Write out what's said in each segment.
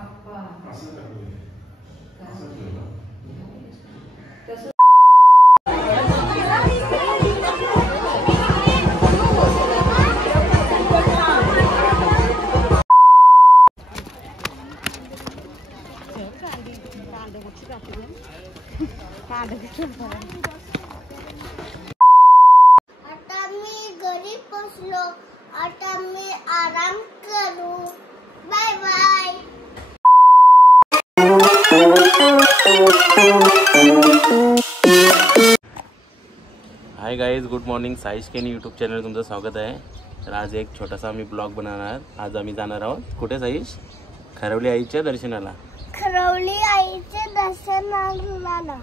आता मी घरी पोहोचलो. आता मी आराम करू. Bye bye. Hi guys, good morning. Saish Keni YouTube channel तुमचं स्वागत आहे. तर आज एक छोटासा आम्ही ब्लॉग बनवणार. आज आम्ही जाणार आहोत कुठे साईश? खरवली आईच्या दर्शनाला. खरवली आईचे दर्शनाला.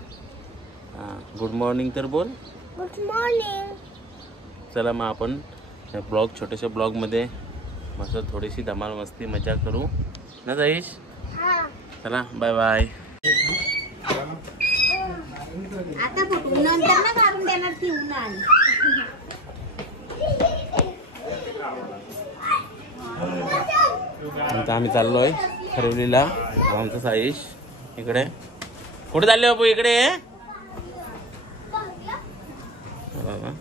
हां, गुड मॉर्निंग तर बोल. Good morning. चला मग आपण या छोट्याशा ब्लॉगमध्ये मस्त थोडीशी धमाल मस्ती मजा करू ना साईश? हां. चला बाय बाय. आता नंतर ना काढून देणार ती उन्हाळ. आता आम्ही चाललोय खरवलीला. आमचं साईश इकडे. कुठे चालले बाबू? इकडे बाबा.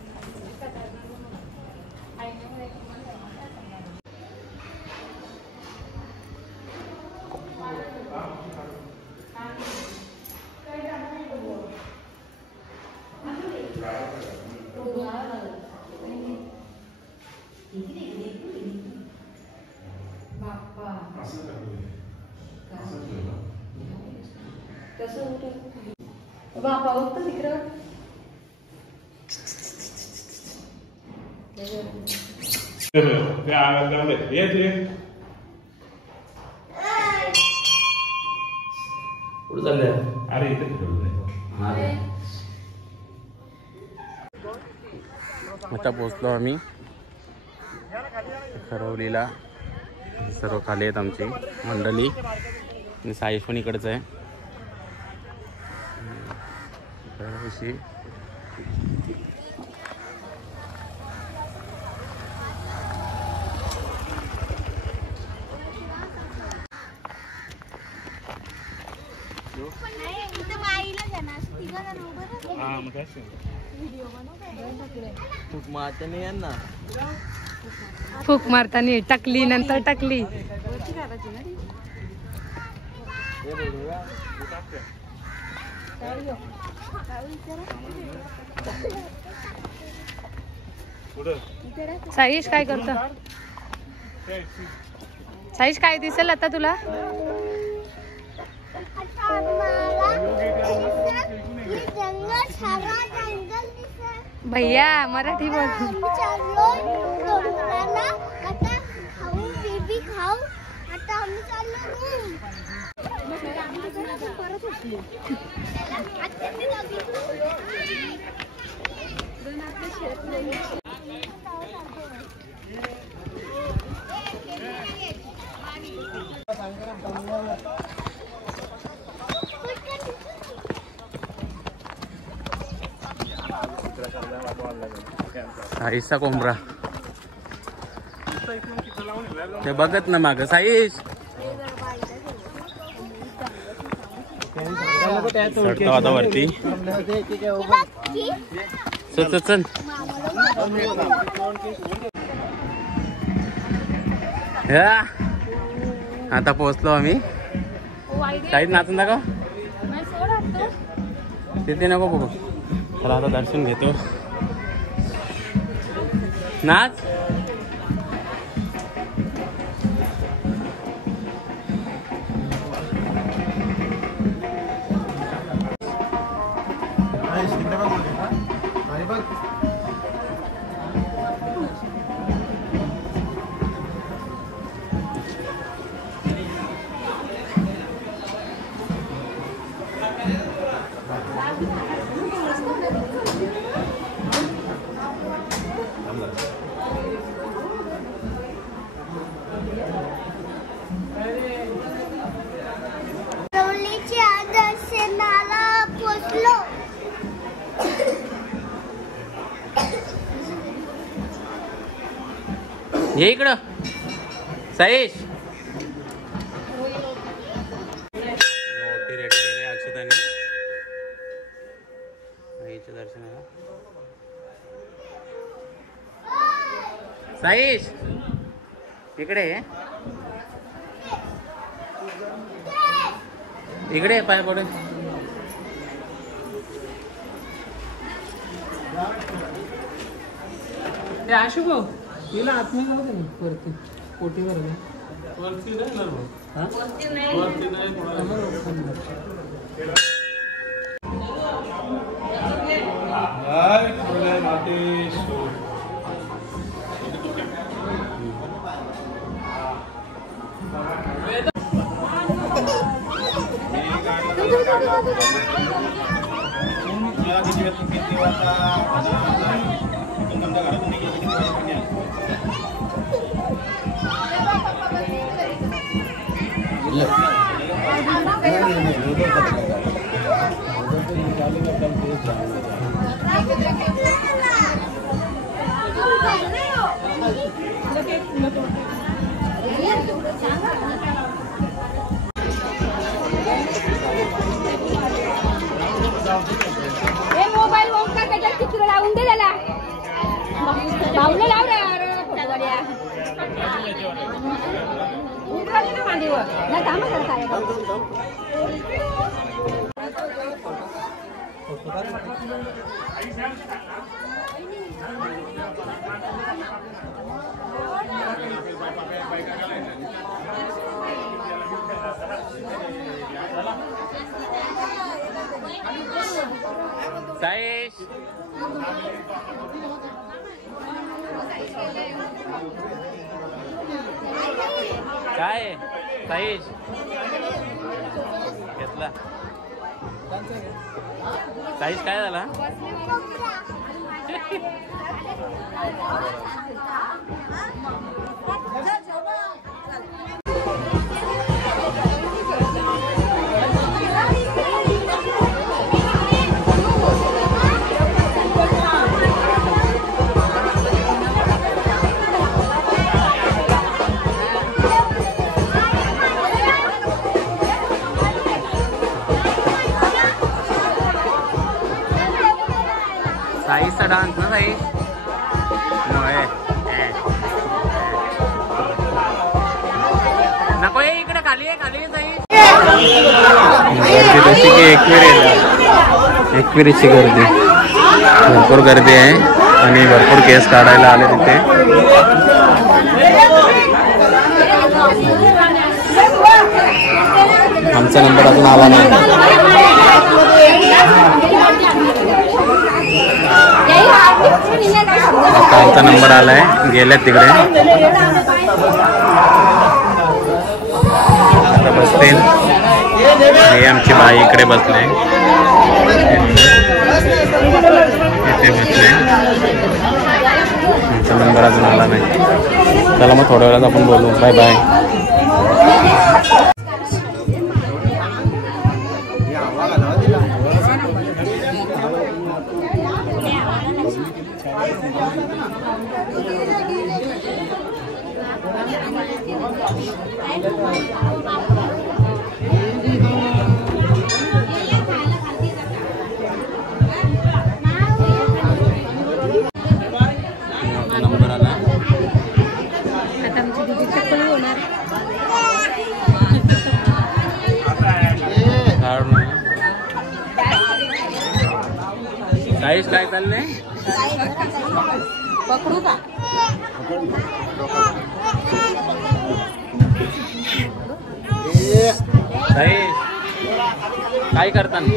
बापा होतं तिकडं. कुठे चालले? अरे इथे आता पोहोचलो आम्ही खरवलीला. सर्व खाली आहेत आमची मंडळी आणि साईश पण इकडच आहे. अशी फूक मारताना टाकली, नंतर टाकली. साईश काय करतो? साईश काय दिसेल आता तुला? भैया मराठी बोल. आता आम्ही चाललो. साईशचा कोंबडा ते बघत ना माग. साईश चढतो आता वरती. चल चल चल. आता पोहोचलो आम्ही. काहीच नाचून दाखव. तिथे नको बघू. चला आता दर्शन घेतो. नाच. ये इकडं साईश. साईश इकडे ये. इकडे पाय पडे. आशु भाऊ तिला आत्मी नव्हतं वरती पोटीवर वरती मोबाईल का त्याच्यात चित्र लावून दे त्याला भाऊला लाव रे ना मांडीवर ना काम करताय साईश काय साईश घेतला साईश काय झाला साईजचा डान्स ना साईज नको ये इकडे खाली आहे साईज. गर्दी तशी की एकविरीची गर्दी भरपूर गर्दी आहे आणि भरपूर केस काढायला आले तिथे. आमचा नंबर अजून आला नाही. आता आमचा नंबर आलाय गेल्यात तिकडे आता बसतील. हे आमची बाई इकडे बसले इथे बसले. आमचा नंबर अजून आला नाही. चला मग थोड्या वेळात आपण बोलू. Bye bye. नंबर आला. आता आमची दिदी चक्कर होणार. साईश काय चाललंय पकडू का साईश काय करताना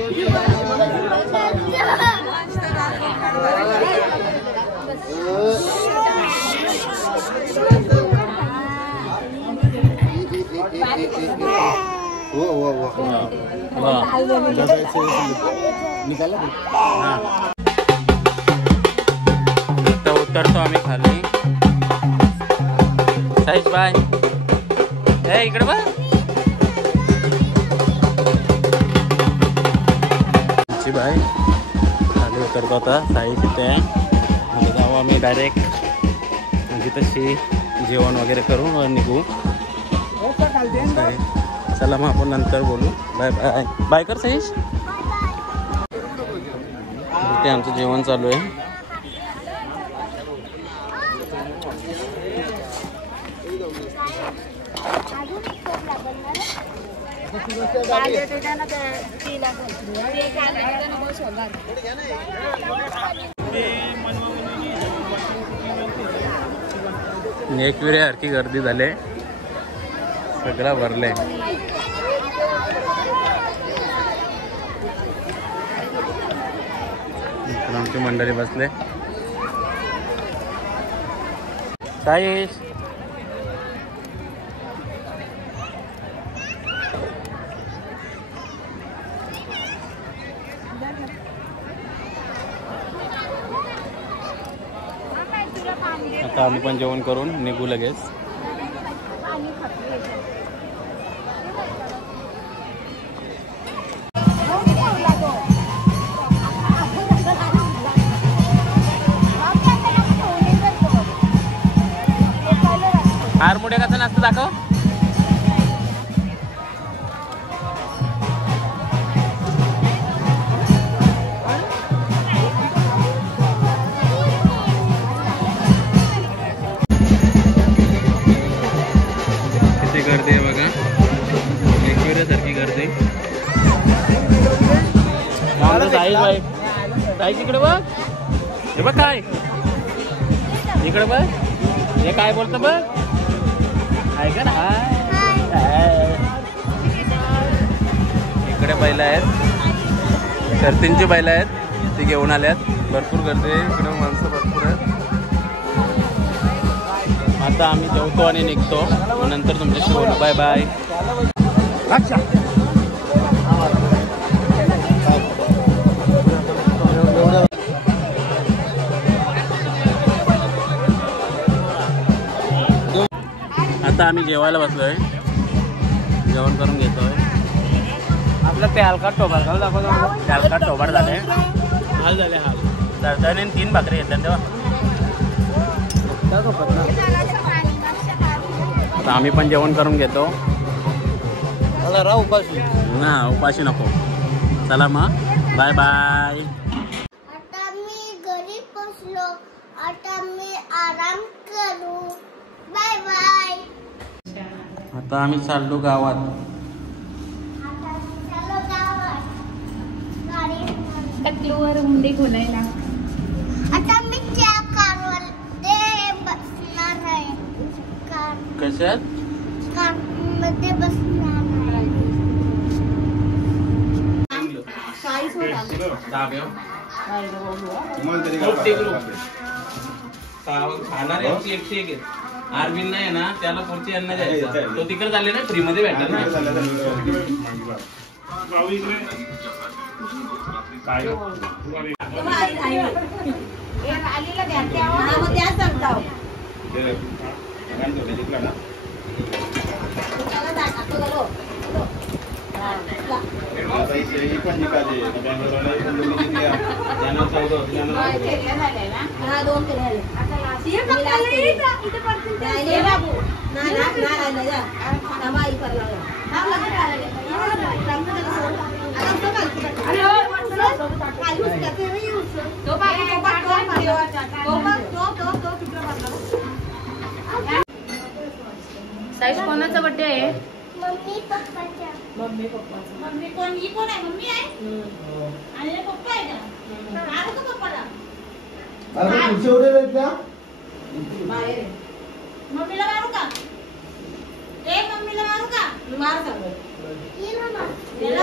उतरतो आम्ही खाली. साईश बाय. हे इकडे बघ. बाय खाली उतरतो आता. साईश इथे आता जाऊ आम्ही डायरेक्ट म्हणजे तशी जेवण वगैरे करून निघू. चला मग आपण नंतर बोलू. Bye bye. बाय कर साईश. इथे आमचं जेवण चालू आहे. एकविऱ्यासारखी गर्दी झाली, सगळं भरलंय. आमची मंडळी बसले. साईश आता आम्ही पण जेवण करून निघू लगेच. हारमोड्या कसा नाचतो दाखव. किती गर्दी आहे बघा, एकविऱ्यासारखी गर्दी. साईज बाई, साईज इकडे बघ. हे बघ काय इकडे बघ, हे काय बोलतं बघ. ऐका ना, इकडे बैल आहेत, शर्तींची बैल आहेत, ती घेऊन आल्यात. भरपूर गर्दी आहे इकडे, माणसं भरपूर आहेत. आता आम्ही जेवतो आणि निघतो, नंतर तुमच्याशी बोलू. Bye bye. आता आम्ही जेवायला बसलोय, जेवण करून घेतोय. आपलं ते हलका टोबार खाऊ दाखवतो. हलका टोबार झाले, हाल झाले हाल. दरदाने 3 भाकरी येतात तेव्हा. आता आम्ही पण जेवण करून घेतो. उपाशी ना, उपाशी नको. चला मग, बाय बाय. आता मी घरी पोचलो, आता मी आराम करू. Bye bye. आता आम्ही चाललो गावात. आता चलो गावात. गाडी टकलूवर हुंडी खोलायला. आता मी त्या कारमध्ये बसणार आहे. कशात? कारमध्ये बसणार आहे. खाणार एकशे आरविंद नाही ना, त्याला पुढची अन्न द्यायचा. तो तिकडे चालले ना, फ्री मध्ये भेटला ना. साईश कोणाचा बर्थडे आहे? मम्मी पप्पाच्या. मम्मी पप्पाचा. मम्मी कोण? ही कोण आहे? मम्मी आहे आणि पप्पा आहे का? मारू का पप्पाला? बाहेर आहे. मम्मीला मारू का? मम्मीला मारू का? मार सांगत. ये ना. याला